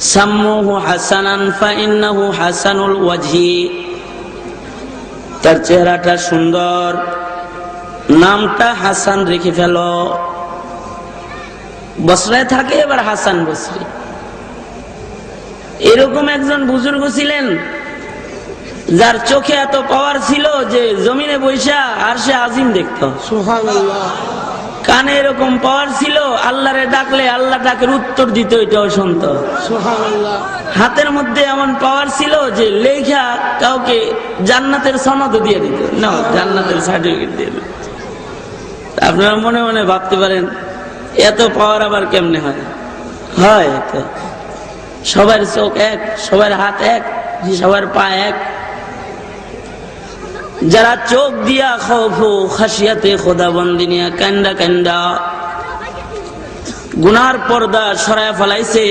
সাম্মুহু হাসানান ফাইন্নাহু হাসানুল ওয়াজহি, তার চেহারাটা সুন্দর, নামটা হাসান রেখে ফেলো। বসরায় থাকে এবার হাসান বসরি। এরকম একজন বুজুর্গ ছিলেন যার চোখে এত পাওয়ার ছিল যে জমিনে বৈশা আরশে আজিম দেখতো। সুবহানাল্লাহ। কানে এরকম পাওয়ার ছিল, আল্লাহরে ডাকলে আল্লাহ ডাকের উত্তর দিত, এটাও শুনতো। সুবহানাল্লাহ। হাতের মধ্যে এমন পাওয়ার ছিল যে লেখা কাউকে জান্নাতের সনদ দিয়ে দিত, না জান্নাতের সার্টিফিকেট দিয়ে দিত। আপনারা মনে মনে ভাবতে পারেন এত পাওয়ার আবার কেমনে হয়? হয় তো, সবার চোখ এক, সবার হাত এক, সবার পা এক। যারা চোখ দিয়া খৌফু খাসিয়াতে খোদাবন্দি নিয়া কান্দা কান্দা গুনার পর্দা সরায় ফেলাইছে,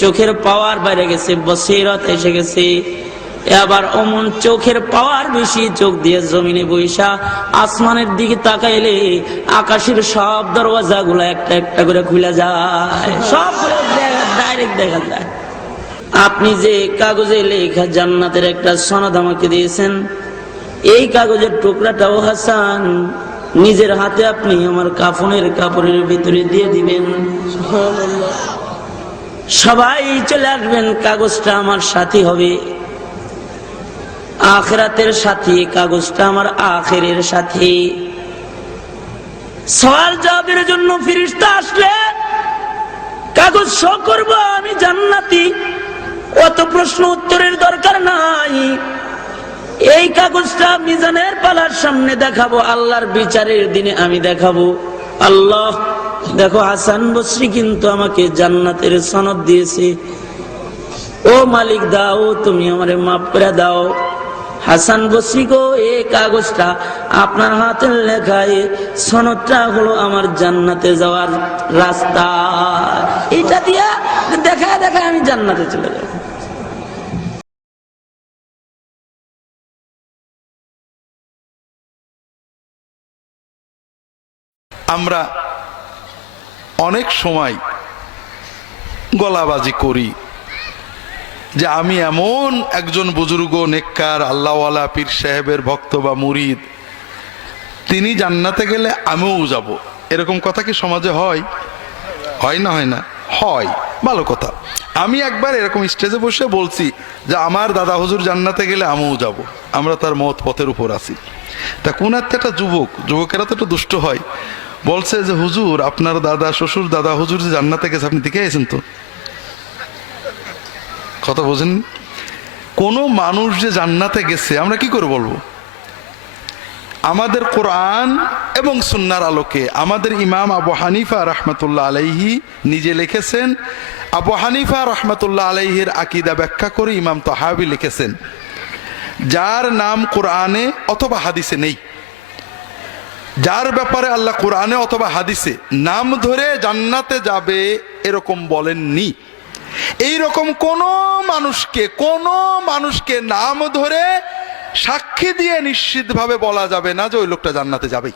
চোখের পাওয়ার বাইরে গেছে, বসিরত এসে গেছে। এবার অমন চোখের পাওয়ার বেশি, চোখ দিয়ে জমিনে বৈশা আসমানের দিকে তাকাইলে আকাশের সব দরওয়াজা গুলা একটা একটা করে খুলে যায়, সব ডাইরেক্ট দেখা যায়। আপনি যে কাগজে লেখা জান্নাতের একটা সনদ আমাকে দিয়েছেন, এই কাগজের টুকরাটাও হাসান, নিজের হাতে আপনি আমার কাফনের কাপড়ের ভিতরে দিয়ে দিবেন। সবাই চলে আসবেন, কাগজটা আমার সাথী হবে, আখিরাতের সাথী, কাগজটা আমার আখিরের সাথী। সওয়াল জবাবের জন্য ফেরেশতা আসলে কাগজ শো করব আমি জান্নাতি, অত প্রশ্ন উত্তরের দরকার নাই। এই কাগজটা মিজানের পালার সামনে দেখাবো, আল্লাহর বিচারের দিনে আমি দেখাবো, আল্লাহ দেখো হাসান বসরি কিন্তু আমাকে জান্নাতের সনদ দিয়েছে, ও মালিক দাও, তুমি আমারে মাফ করে দাও। হাসান বসরি গো, এই কাগজটা আপনার হাতের লেখায়, সনদটা হলো আমার জান্নাতে যাওয়ার রাস্তা, এটা দিয়া দেখা দেখা আমি জান্নাতে চলে যাব। আমরা অনেক সময় গলাবাজি করি যে আমি এমন একজন বুজুর্গ নেককার আল্লাহওয়ালা পীর সাহেবের ভক্ত বা মুরিদ, তিনি জান্নাতে গেলে আমিও যাব। এরকম কথা কি সমাজে হয়? হয় না? হয় না? হয়, ভালো কথা। আমি একবার এরকম স্টেজে বসে বলছি যে আমার দাদা হুজুর জান্নাতে গেলে আমিও যাব, আমরা তার মত পথের উপর আছি। তা কোন একটা যুবকেরা তো একটু দুষ্ট হয়, বলছে যে হুজুর আপনার দাদা শ্বশুর দাদা হুজুর যে জান্নাতে গেছে আপনি দেখে আছেন তো? কথা বোঝেন? কোন মানুষ যে জান্নাতে গেছে আমরা কি করে বলবো? আমাদের কোরআন এবং সুন্নাহর আলোকে আমাদের ইমাম আবু হানিফা রাহমাতুল্লাহ আলাইহি নিজে লিখেছেন। আবু হানিফা রাহমাতুল্লাহ আলাইহির আকীদা ব্যাখ্যা করে ইমাম তাহাবী লিখেছেন, যার নাম কোরআনে অথবা হাদিসে নেই, যার ব্যাপারে আল্লাহ কোরআনে অথবা হাদিসে নাম ধরে জান্নাতে যাবে এরকম বলেননি। এইরকম কোন মানুষকে নাম ধরে সাক্ষী দিয়ে নিশ্চিতভাবে বলা যাবে না যে ওই লোকটা জান্নাতে যাবে,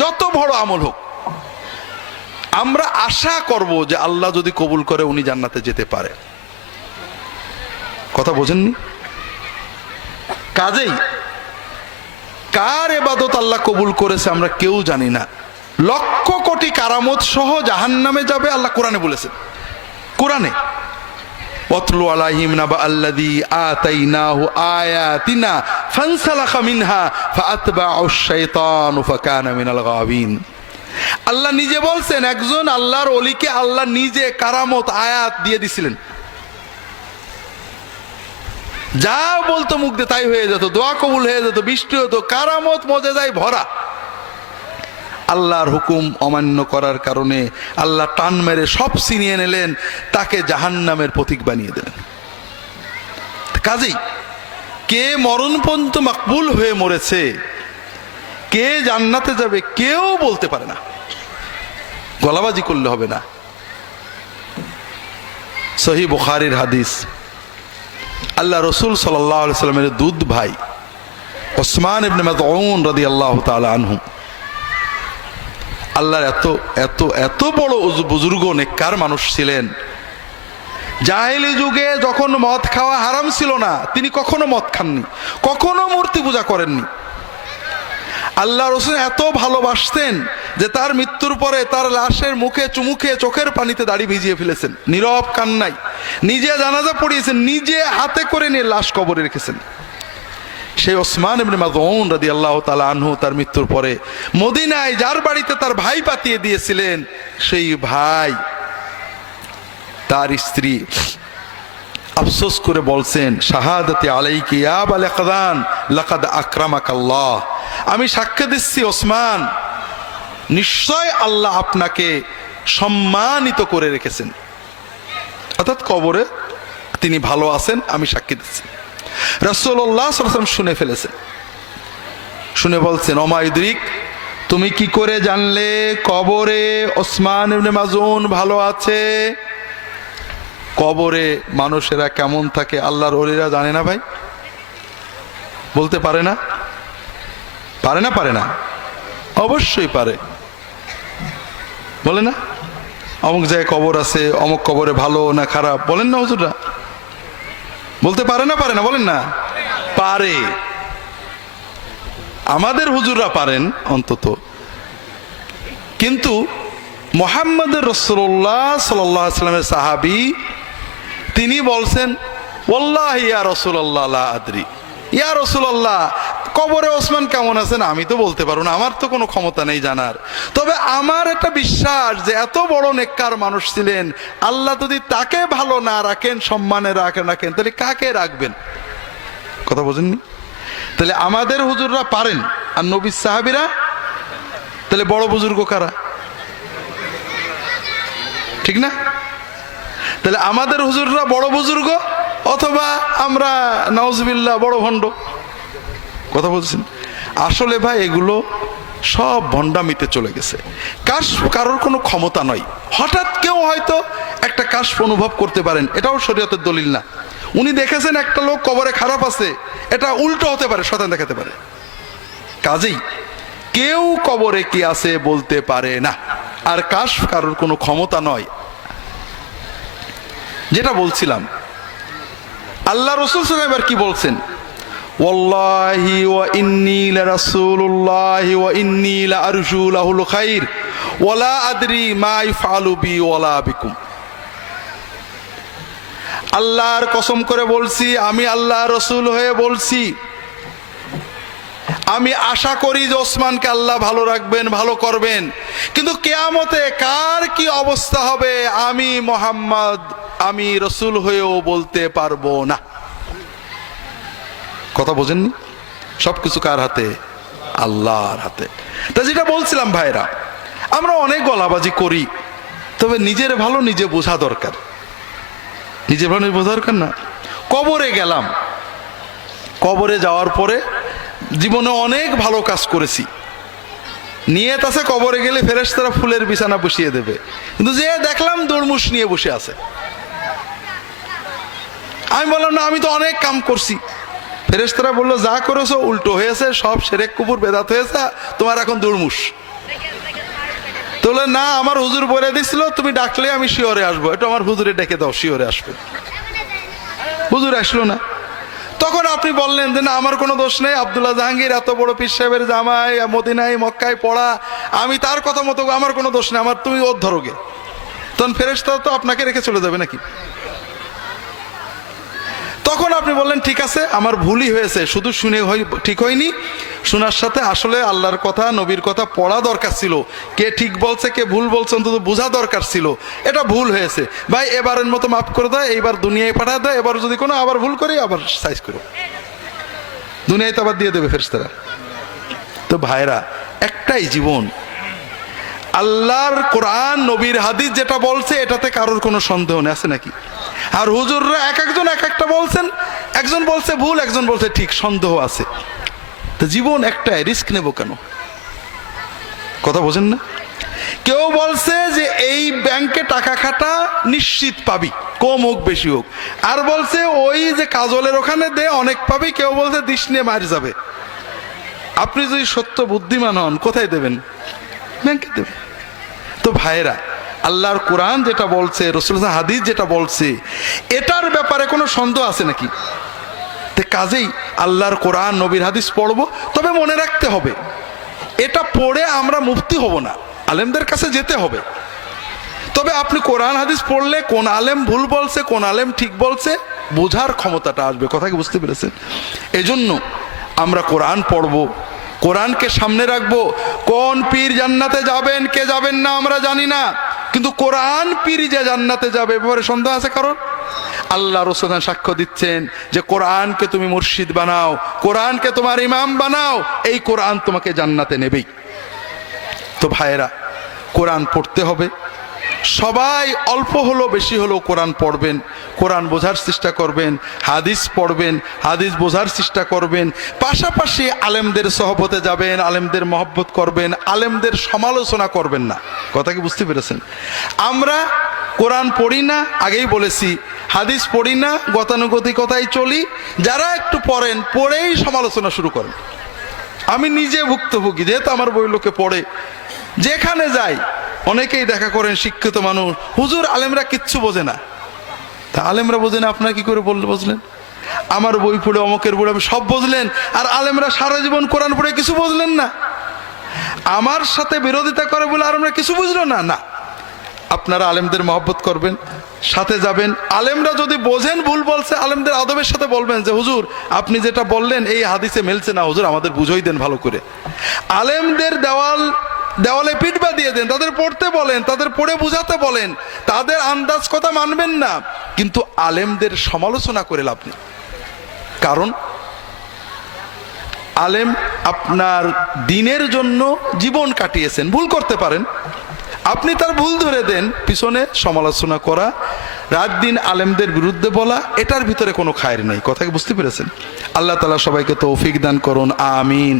যত বড় আমল হোক। আমরা আশা করব যে আল্লাহ যদি কবুল করে উনি জান্নাতে যেতে পারে। কথা বোঝেননি? কাজেই কার ইবাদত আল্লাহ কবুল করেছে আমরা কেউ জানি না। লক্ষ কোটি কারামত সহ জাহান্নামে যাবে আল্লাহ কোরআনে বলেছেন। কোরআনে ওয়াতলু আলাইহিম নাবা আল্লাযী আতাইনাহু আয়াতিনা ফানসালাখা মিনহা ফাআতবাআশ শাইতানু ফাকানা মিনাল গাবিন। আল্লাহ নিজে বলছেন একজন আল্লাহর ওলিকে আল্লাহ নিজে কারামত আয়াত দিয়ে দিছিলেন, যা বলতো মুখ দিয়ে তাই হয়ে যেত, দোয়া কবুল হয়ে যেত, বৃষ্টি হতো, কারামত মজেজায় ভরা। আল্লাহর হুকুম অমান্য করার কারণে আল্লাহ টান মেরে সব ছিনিয়ে নিলেন, তাকে জাহান্নামের প্রতীক বানিয়ে দিলেন। কাজেই কে মরণ পর্যন্ত মাকবুল হয়ে মরেছে, কে জান্নাতে যাবে কেউ বলতে পারে না, গলাবাজি করলে হবে না। সহিহ বুখারীর হাদিস, আল্লাহ রসুল সাল্লাল্লাহু আলাইহি সাল্লামের দুধ ভাই ওসমান ইবনে মাযউন রাদিয়াল্লাহু তাআলা আনহু, আল্লাহর এত এত এত বড় বুজুর্গ নেককার মানুষ ছিলেন, জাহেলি যুগে যখন মদ খাওয়া হারাম ছিল না, তিনি কখনো মদ খাননি, কখনো মূর্তি পূজা করেননি। আল্লাহ রাসূল এত ভালোবাসতেন যে তার মৃত্যুর পরে তার লাশের মুখে চুমুকে চোখের পানিতে দাড়ি ভিজিয়ে ফেলেছেন, নীরব কান্নাই। নিজে জানাজা পড়িয়েছেন, নিজে হাতে করে নিয়ে লাশ কবরে রেখেছেন। সেই ওসমান ইবনে মাযউন রাদিয়াল্লাহু তাআলা আনহু তার মৃত্যুর পরে মদিনায় যার বাড়িতে তার ভাই পাঠিয়ে দিয়েছিলেন, সেই ভাই তার স্ত্রী আফসোস করে বলছেন, শাহাদাতি আলাইকি ইয়া আবাল ইকদান লাকাদ আকরামাকাল্লাহ, আমি সাক্ষ্য দিচ্ছি ওসমান, নিশ্চয় আল্লাহ আপনাকে সম্মানিত করে রেখেছেন। অর্থাৎ কবরে তিনি ভালো আছেন, আমি সাক্ষী দিচ্ছি। রাসূলুল্লাহ সাল্লাল্লাহু আলাইহি ওয়াসাল্লাম শুনে ফেলেছেন, শুনে বলছেন, ওমা ইদরিক, তুমি কি করে জানলে কবরে ওসমান ইবনে মাযউন ভালো আছে? কবরে মানুষেরা কেমন থাকে আল্লাহর ওলিরা জানে না ভাই? বলতে পারে না? পারে না? পারে না? অবশ্যই পারে। বলে না অমুক জায়গায় কবর আছে, অমুক কবরে ভালো না খারাপ, বলেন না হুজুররা? বলতে পারে না? পারে না? বলেন না। পারে, আমাদের হুজুররা পারেন অন্তত। কিন্তু মুহাম্মদুর রাসূলুল্লাহ সাল্লাল্লাহু আলাইহি ওয়াসাল্লামের সাহাবী তিনি বলছেন, ওয়াল্লাহি ইয়া রাসূলুল্লাহ লা আদরি, ইয়া রাসূলুল্লাহ কবরে ওসমান কেমন আছেন আমি তো বলতে পারবো না, আমার তো কোনো ক্ষমতা নেই জানার। তবে আমার একটা বিশ্বাস যে এত বড় নেককার মানুষ ছিলেন, আল্লাহ যদি তাকে ভালো না রাখেন, সম্মানে রাখেন, তাহলে কাকে রাখবেন? কথা বোঝেননি? তাহলে আমাদের হুজুররা পারেন, আর নবীর সাহাবীরা, তাহলে বড় বুজুর্গ কারা? ঠিক না? তাহলে আমাদের হুজুররা বড় বুজুর্গ, অথবা আমরা নাউজুবিল্লাহ বড় ভণ্ড? কথা বলছেন? আসলে ভাই এগুলো সব ভণ্ডামিতে চলে গেছে। কাশফ কারোর কোনো ক্ষমতা নয়। হঠাৎ কেউ হয়তো একটা কাশফ অনুভব করতে পারেন, এটাও শরীয়তের দলিল না। উনি দেখেছেন একটা লোক কবরে খারাপ আছে, এটা উল্টো হতে পারে, শয়তান দেখাতে পারে। কাজেই কেউ কবরে কি আছে বলতে পারে না, আর কাশফ কারোর কোনো ক্ষমতা নয়। যেটা বলছিলাম, আল্লাহ রাসূল সাল্লাল্লাহু আলাইহি ওয়াসাল্লাম এবার কি বলছেন? ওয়াল্লাহি ওয়া ইন্নী লারাসূলুল্লাহি ওয়া ইন্নী লাআরজু লাহুল খাইর ওয়া লা আদরি মা ইফআলু বি ওয়ালা বিকুম। আল্লাহর কসম করে বলছি, আমি আল্লাহর রাসূল হয়ে বলছি, আমি আশা করি যে ওসমানকে আল্লাহ ভালো রাখবেন, ভালো করবেন, কিন্তু কিয়ামতে কার কি অবস্থা হবে আমি মুহাম্মদ, আমি রাসূল হয়েও বলতে পারবো না। কথা বোঝেননি? সবকিছু কার হাতে? আল্লাহর হাতে। তা যেটা বলছিলাম ভাইরা, আমরা অনেক গলাবাজি করি, তবে নিজের ভালো নিজে বোঝা দরকার। নিজের ভালো নিজে বোঝা দরকার না? কবরে গেলাম, কবরে যাওয়ার পরে জীবনে অনেক ভালো কাজ করেছি, নিয়ত আছে কবরে গেলে ফেরেশতারা ফুলের বিছানা বসিয়ে দেবে, কিন্তু যে দেখলাম দরমুশ নিয়ে বসে আছে। আমি বললাম না, আমি তো অনেক কাম করছি। ফেরেশতারা বললো, যা করেছো উল্টো হয়েছে, সব শিরক কুফর বেদাত হয়েছে, তোমার এখন দুর্মুষ। তোলে না, আমার হুজুর বলে দিছিল তুমি ডাকলে আমি শিওরে আসবো, এটা আমার হুজুরে ডেকে দাও, শিওরে আসবে। হুজুর আসলো না। তখন আপনি বললেন যে না, আমার কোনো দোষ নেই, আব্দুল্লাহ জাহাঙ্গীর এত বড় পীর সাহেবের জামাই, মদিনায় মক্কায় পড়া, আমি তার কথা মতো, আমার কোনো দোষ নেই, আমার তুমি ওর ধরোগে। তখন ফেরেশতারা তো আপনাকে রেখে চলে যাবে নাকি? তখন আপনি বললেন ঠিক আছে, আমার ভুলই হয়েছে, শুধু শুনে ঠিক হয়নি, শোনার সাথে আসলে আল্লাহর কথা, নবীর কথা পড়া দরকার ছিল, কে ঠিক বলছে কে ভুল বলছে অন্তত বোঝা দরকার ছিল, এটা ভুল হয়েছে ভাই, এবারের মতো মাফ করে দেয়, এইবার দুনিয়ায় পাঠা দেয়, এবার যদি কোনো আবার ভুল করি আবার সাইজ করো, দুনিয়ায় তো আবার দিয়ে দেবে ফেরেশতারা। তো ভাইরা, একটাই জীবন, আল্লাহর কোরআন নবীর হাদিস যেটা বলছে এটাতে কারোর কোনো সন্দেহ নেই, আছে নাকি? আর হুজুররা এক একজন এক একটা বলছেন, একজন বলছে ভুল, একজন বলছে ঠিক, সন্দেহ আছে। তো জীবন একটাই, রিস্ক নেব কেন? কথা বোঝেন না? কেউ বলছে যে এই ব্যাংকে টাকা খাটা নিশ্চিত পাবি, কম হোক বেশি হোক, আর বলছে ওই যে কাজলের ওখানে দে অনেক পাবি, কেউ বলছে দিস নিয়ে মার যাবে। আপনি যদি সত্য বুদ্ধিমান হন কোথায় দেবেন? ব্যাংকে দেবেন। তো ভাইরা, আল্লাহর কোরআন যেটা বলছে, রাসূলুল্লাহ হাদিস যেটা বলছে, এটার ব্যাপারে কোনো সন্দেহ আছে নাকি? তে কাজেই আল্লাহর কোরআন নবীর হাদিস পড়বো, তবে মনে রাখতে হবে এটা পড়ে আমরা মুফতি হব না, আলেমদের কাছে যেতে হবে। তবে আপনি কোরআন হাদিস পড়লে কোন আলেম ভুল বলছে কোন আলেম ঠিক বলছে বোঝার ক্ষমতাটা আসবে। কথা কি বুঝতে পেরেছেন? এজন্য আমরা কোরআন পড়বো, কোরআনকে সামনে রাখবো। কোন পীর জান্নাতে যাবেন কে যাবেন না আমরা জানি না, কিন্তু কোরআন পীর যে জান্নাতে যাবে এবারে সন্দেহ আছে কারণ? আল্লাহ রাসূল সাক্ষ্য দিচ্ছেন যে কোরআনকে তুমি মুর্শিদ বানাও, কোরআনকে তোমার ইমাম বানাও, এই কোরআন তোমাকে জান্নাতে নেবেই। তো ভাইয়েরা, কোরআন পড়তে হবে। সবাই অল্প হলো বেশি হলো কোরআন পড়বেন, কোরআন বোঝার চেষ্টা করবেন, হাদিস পড়বেন, হাদিস বোঝার চেষ্টা করবেন। পাশাপাশি আলেমদের সহবতে যাবেন, আলেমদের মহব্বত করবেন, আলেমদের সমালোচনা করবেন না। কথা কি বুঝতে পেরেছেন? আমরা কোরআন পড়ি না, আগেই বলেছি, হাদিস পড়ি না, গতানুগতিকতায় চলি। যারা একটু পড়েন, পড়েই সমালোচনা শুরু করেন। আমি নিজে ভুক্তভোগী, যেহেতু আমার বই লোকে পড়ে, যেখানে যাই অনেকেই দেখা করেন শিক্ষিত মানুষ, হুজুর আলেমরা কিচ্ছু বোঝে না। তা আলেমরা বোঝে না আপনার কি করে বুঝলেন? আমার বই পড়ে অমকের বই সব বুঝলেন, আর আলেমরা সারা জীবন কোরআন পড়ে কিছু বুঝলেন না। আমার সাথে বিরোধিতা করে বলে আর আমরা কিছু বুঝলো না। না, আপনারা আলেমদের মহব্বত করবেন, সাথে যাবেন। আলেমরা যদি বোঝেন ভুল বলছে, আলেমদের আদবের সাথে বলবেন যে হুজুর আপনি যেটা বললেন এই হাদিসে মিলছে না, হুজুর আমাদের বুঝাই দেন ভালো করে। আলেমদের দেওয়ালে পিঠবা দিয়ে দেন, তাদের পড়তে বলেন, তাদের পড়ে বুঝাতে বলেন। তাদের আন্দাজ কথা মানবেন না, কিন্তু আলেমদের সমালোচনা করে লাভ নেই। কারণ আলেম আপনার দিনের জন্য জীবন কাটিয়েছেন, ভুল করতে পারেন, আপনি তার ভুল ধরে দেন, পিছনে সমালোচনা করা, রাত দিন আলেমদের বিরুদ্ধে বলা, এটার ভিতরে কোনো খায়ের নেই। কথা কি বুঝতে পেরেছেন? আল্লাহ তাআলা সবাইকে তৌফিক দান করুন, আমিন।